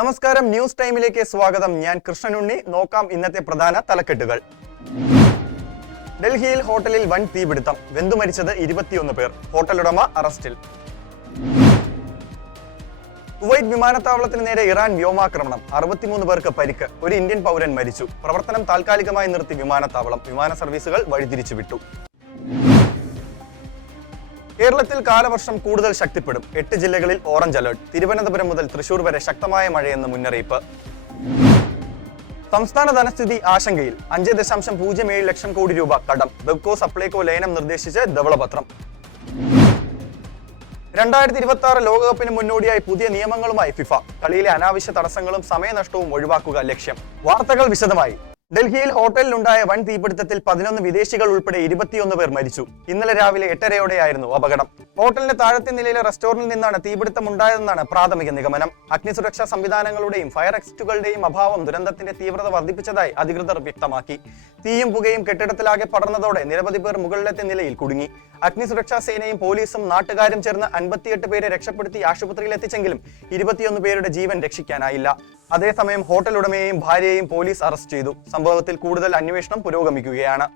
നമസ്കാരം, ന്യൂസ് ടൈമിലേക്ക് സ്വാഗതം. ഞാൻ കൃഷ്ണനുണ്ണി. നോക്കാം ഇന്നത്തെ പ്രധാന തലക്കെട്ടുകൾ. ഡൽഹിയിൽ ഹോട്ടലിൽ വൻ തീപിടുത്തം, വെന്തു മരിച്ചത് 21 പേർ, ഹോട്ടലുടമ അറസ്റ്റിൽ. കുവൈറ്റ് വിമാനത്താവളത്തിന് നേരെ ഇറാൻ വ്യോമാക്രമണം, 63 പേർക്ക് പരിക്ക്, ഒരു ഇന്ത്യൻ പൗരൻ മരിച്ചു. പ്രവർത്തനം താൽക്കാലികമായി നിർത്തി വിമാനത്താവളം, വിമാന സർവീസുകൾ വഴിതിരിച്ചുവിട്ടു. കേരളത്തിൽ കാലവർഷം കൂടുതൽ ശക്തിപ്പെടും, 8 ജില്ലകളിൽ ഓറഞ്ച് അലർട്ട്. തിരുവനന്തപുരം മുതൽ തൃശൂർ വരെ ശക്തമായ മഴയെന്ന് മുന്നറിയിപ്പ്. സംസ്ഥാന ധനസ്ഥിതി ആശങ്കയിൽ, 5.07 ലക്ഷം കോടി രൂപ കടം. ബെവ്കോ സപ്ലൈകോ ലയനം നിർദ്ദേശിച്ച് ധവളപത്രം. 2026 ലോകകപ്പിന് മുന്നോടിയായി പുതിയ നിയമങ്ങളുമായി ഫിഫ. കളിയിലെ അനാവശ്യ തടസ്സങ്ങളും സമയനഷ്ടവും ഒഴിവാക്കുക ലക്ഷ്യം. വാർത്തകൾ വിശദമായി. ഡൽഹിയിൽ ഹോട്ടലിലുണ്ടായ വൻ തീപിടുത്തത്തിൽ 11 വിദേശികൾ ഉൾപ്പെടെ 21 പേർ മരിച്ചു. ഇന്നലെ രാവിലെ 8:30യോടെയായിരുന്നു അപകടം. ഹോട്ടലിന്റെ താഴത്തെ നിലയിലെ റെസ്റ്റോറന്റിൽ നിന്നാണ് തീപിടുത്തം ഉണ്ടായതെന്നാണ് പ്രാഥമിക നിഗമനം. അഗ്നിസുരക്ഷാ സംവിധാനങ്ങളുടെയും ഫയർ എക്സിറ്റുകളുടെയും അഭാവം ദുരന്തത്തിന്റെ തീവ്രത വർദ്ധിപ്പിച്ചതായി അധികൃതർ വ്യക്തമാക്കി. തീയും പുകയും കെട്ടിടത്തിലാകെ പടർന്നതോടെ നിരവധി പേർ മുകളിലത്തെ നിലയിൽ കുടുങ്ങി. അഗ്നിസുരക്ഷാ സേനയും പോലീസും നാട്ടുകാരും ചേർന്ന് 58 പേരെ രക്ഷപ്പെടുത്തി ആശുപത്രിയിൽ എത്തിച്ചെങ്കിലും 21 പേരുടെ ജീവൻ രക്ഷിക്കാനായില്ല. അതേസമയം ഹോട്ടൽ ഉടമയെയും ഭാര്യയെയും പോലീസ് അറസ്റ്റ് ചെയ്തു. സംഭവത്തിൽ കൂടുതൽ അന്വേഷണം പുരോഗമിക്കുകയാണ്.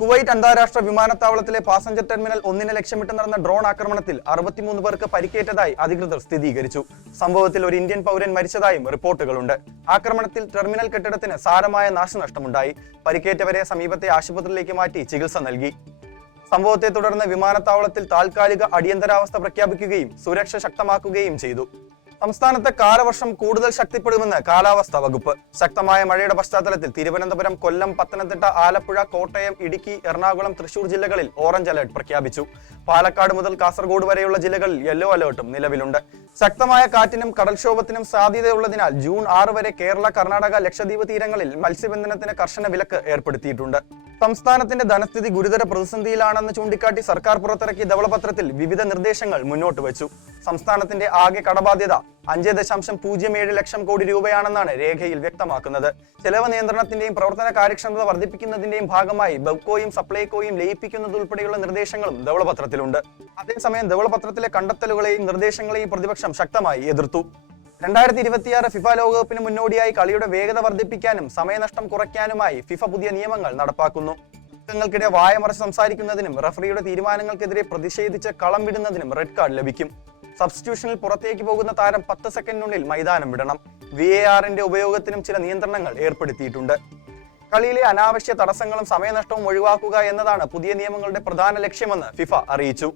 കുവൈറ്റ് അന്താരാഷ്ട്ര വിമാനത്താവളത്തിലെ പാസഞ്ചർ ടെർമിനൽ 1 ലക്ഷ്യമിട്ട് നടന്ന ഡ്രോൺ ആക്രമണത്തിൽ 63 പേർക്ക് പരിക്കേറ്റതായി അധികൃതർ സ്ഥിരീകരിച്ചു. സംഭവത്തിൽ ഒരു ഇന്ത്യൻ പൗരൻ മരിച്ചതായും റിപ്പോർട്ടുകളുണ്ട്. ആക്രമണത്തിൽ ടെർമിനൽ കെട്ടിടത്തിന് സാരമായ നാശനഷ്ടമുണ്ടായി. പരിക്കേറ്റവരെ സമീപത്തെ ആശുപത്രിയിലേക്ക് മാറ്റി ചികിത്സ നൽകി. സംഭവത്തെ തുടർന്ന് വിമാനത്താവളത്തിൽ താൽക്കാലിക അടിയന്തരാവസ്ഥ പ്രഖ്യാപിക്കുകയും സുരക്ഷ ശക്തമാക്കുകയും ചെയ്തു. സംസ്ഥാനത്ത് കാലവർഷം കൂടുതൽ ശക്തിപ്പെടുമെന്ന് കാലാവസ്ഥാ വകുപ്പ്. ശക്തമായ മഴയുടെ പശ്ചാത്തലത്തിൽ തിരുവനന്തപുരം, കൊല്ലം, പത്തനംതിട്ട, ആലപ്പുഴ, കോട്ടയം, ഇടുക്കി, എറണാകുളം, തൃശൂർ ജില്ലകളിൽ ഓറഞ്ച് അലർട്ട് പ്രഖ്യാപിച്ചു. പാലക്കാട് മുതൽ കാസർഗോഡ് വരെയുള്ള ജില്ലകളിൽ യെല്ലോ അലർട്ടും നിലവിലുണ്ട്. ശക്തമായ കാറ്റിനും കടൽക്ഷോഭത്തിനും സാധ്യതയുള്ളതിനാൽ ജൂൺ 6 വരെ കേരള, കർണാടക, ലക്ഷദ്വീപ് തീരങ്ങളിൽ മത്സ്യബന്ധനത്തിന് കർശന വിലക്ക് ഏർപ്പെടുത്തിയിട്ടുണ്ട്. സംസ്ഥാനത്തിന്റെ ധനസ്ഥിതി ഗുരുതര പ്രതിസന്ധിയിലാണെന്ന് ചൂണ്ടിക്കാട്ടി സർക്കാർ പുറത്തിറക്കിയ ധവളപത്രത്തിൽ വിവിധ നിർദ്ദേശങ്ങൾ മുന്നോട്ട് വെച്ചു. സംസ്ഥാനത്തിന്റെ ആകെ കടബാധ്യത 5.07 ലക്ഷം കോടി രൂപയാണെന്നാണ് രേഖയിൽ വ്യക്തമാക്കുന്നത്. ചെലവ് നിയന്ത്രണത്തിന്റെയും പ്രവർത്തന കാര്യക്ഷമത വർദ്ധിപ്പിക്കുന്നതിന്റെയും ഭാഗമായി ബെവ്കോയും സപ്ലൈകോയും ലയിപ്പിക്കുന്നതുൾപ്പെടെയുള്ള നിർദ്ദേശങ്ങളും ധവളപത്രത്തിലുണ്ട്. അതേസമയം ധവളപത്രത്തിലെ കണ്ടെത്തലുകളെയും നിർദ്ദേശങ്ങളെയും പ്രതിപക്ഷം ശക്തമായി എതിർത്തു. 2026 ഫിഫ ലോകകപ്പിന് മുന്നോടിയായി കളിയുടെ വേഗത വർദ്ധിപ്പിക്കാനും സമയനഷ്ടം കുറയ്ക്കാനുമായി ഫിഫ പുതിയ നിയമങ്ങൾ നടപ്പാക്കുന്നു. ിടെ വായമറച്ച് സംസാരിക്കുന്നതിനും റഫറിയുടെ തീരുമാനങ്ങൾക്കെതിരെ പ്രതിഷേധിച്ച് കളം വിടുന്നതിനും റെഡ് കാർഡ് ലഭിക്കും. സബ്സ്റ്റിറ്റ്യൂഷനിൽ പുറത്തേക്ക് പോകുന്ന താരം 10 സെക്കൻഡിനുള്ളിൽ മൈതാനം വിടണം. VARന്റെ ഉപയോഗത്തിനും ചില നിയന്ത്രണങ്ങൾ ഏർപ്പെടുത്തിയിട്ടുണ്ട്. കളിയിലെ അനാവശ്യ തടസ്സങ്ങളും സമയനഷ്ടവും ഒഴിവാക്കുക എന്നതാണ് പുതിയ നിയമങ്ങളുടെ പ്രധാന ലക്ഷ്യമെന്ന് ഫിഫ അറിയിച്ചു.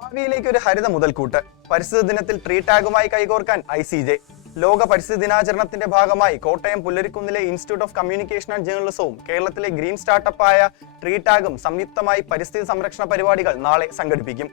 ഭാവിയിലേക്ക് ഒരു ഹരിത മുതൽക്കൂട്ട്. പരിസ്ഥിതി ദിനത്തിൽ ട്രീ ടാഗുമായി കൈകോർക്കാൻ ICJ. ലോക പരിസ്ഥിതി ദിനാചരണത്തിന്റെ ഭാഗമായി കോട്ടയം പുല്ലരിക്കുന്നിലെ ഇൻസ്റ്റിറ്റ്യൂട്ട് ഓഫ് കമ്മ്യൂണിക്കേഷൻ ആൻഡ് ജേർണലിസവും കേരളത്തിലെ ഗ്രീൻ സ്റ്റാർട്ടപ്പായ ട്രീ ടാഗും സംയുക്തമായി പരിസ്ഥിതി സംരക്ഷണ പരിപാടികൾ നാളെ സംഘടിപ്പിക്കും.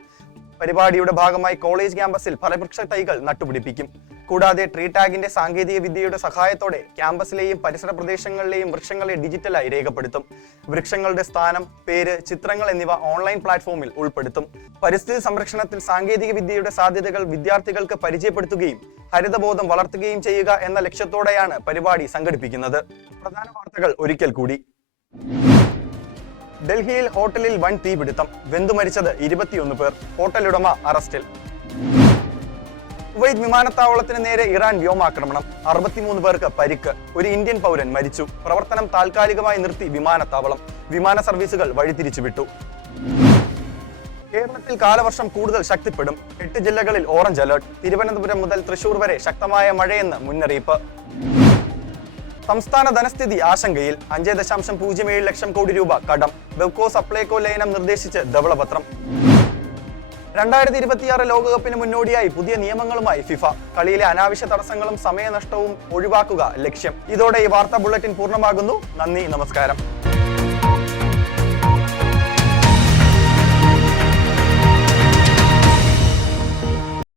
പരിപാടിയുടെ ഭാഗമായി കോളേജ് ക്യാമ്പസിൽ ഫലവൃക്ഷ തൈകൾ നട്ടുപിടിപ്പിക്കും. കൂടാതെ ട്രീ ടാഗിന്റെ സാങ്കേതിക വിദ്യയുടെ സഹായത്തോടെ ക്യാമ്പസിലെയും പരിസര പ്രദേശങ്ങളിലെയും വൃക്ഷങ്ങളെ ഡിജിറ്റലായി രേഖപ്പെടുത്തും. വൃക്ഷങ്ങളുടെ സ്ഥാനം, പേര്, ചിത്രങ്ങൾ എന്നിവ ഓൺലൈൻ പ്ലാറ്റ്ഫോമിൽ ഉൾപ്പെടുത്തും. പരിസ്ഥിതി സംരക്ഷണത്തിൽ സാങ്കേതിക വിദ്യയുടെ സാധ്യതകൾ വിദ്യാർത്ഥികൾക്ക് പരിചയപ്പെടുത്തുകയും ഹരിതബോധം വളർത്തുകയും ചെയ്യുക എന്ന ലക്ഷ്യത്തോടെയാണ് പരിപാടി സംഘടിപ്പിക്കുന്നത്. പ്രധാന വാർത്തകൾ ഒരിക്കൽ കൂടി. ഡൽഹിയിൽ ഹോട്ടലിൽ വൻ തീപിടുത്തം, വെന്തു മരിച്ചത് 21 പേർ, ഹോട്ടലുടമ അറസ്റ്റിൽ. കുവൈറ്റ് വിമാനത്താവളത്തിന് നേരെ ഇറാൻ വ്യോമാക്രമണം, 63 പേർക്ക് പരിക്ക്, ഒരു ഇന്ത്യൻ പൗരൻ മരിച്ചു. പ്രവർത്തനം താൽക്കാലികമായി നിർത്തി വിമാനത്താവളം, വിമാന സർവീസുകൾ വഴിതിരിച്ചുവിട്ടു. കേരളത്തിൽ കാലവർഷം കൂടുതൽ ശക്തിപ്പെടും, 8 ജില്ലകളിൽ ഓറഞ്ച് അലർട്ട്. തിരുവനന്തപുരം മുതൽ തൃശൂർ വരെ ശക്തമായ മഴയെന്ന് മുന്നറിയിപ്പ്. സംസ്ഥാന ധനസ്ഥിതി ആശങ്കയിൽ, 5.07 ലക്ഷം കോടി രൂപ കടം. ബെവ്കോ സപ്ലൈകോ ലയനം നിർദ്ദേശിച്ച് ധവളപത്രം. 2026 ലോകകപ്പിന് മുന്നോടിയായി പുതിയ നിയമങ്ങളുമായി ഫിഫ. കളിയിലെ അനാവശ്യ തടസ്സങ്ങളും സമയനഷ്ടവും ഒഴിവാക്കുക ലക്ഷ്യം. ഇതോടെ ഈ വാർത്താ ബുള്ളറ്റിൻ പൂർണ്ണമാകുന്നു. നന്ദി, നമസ്കാരം.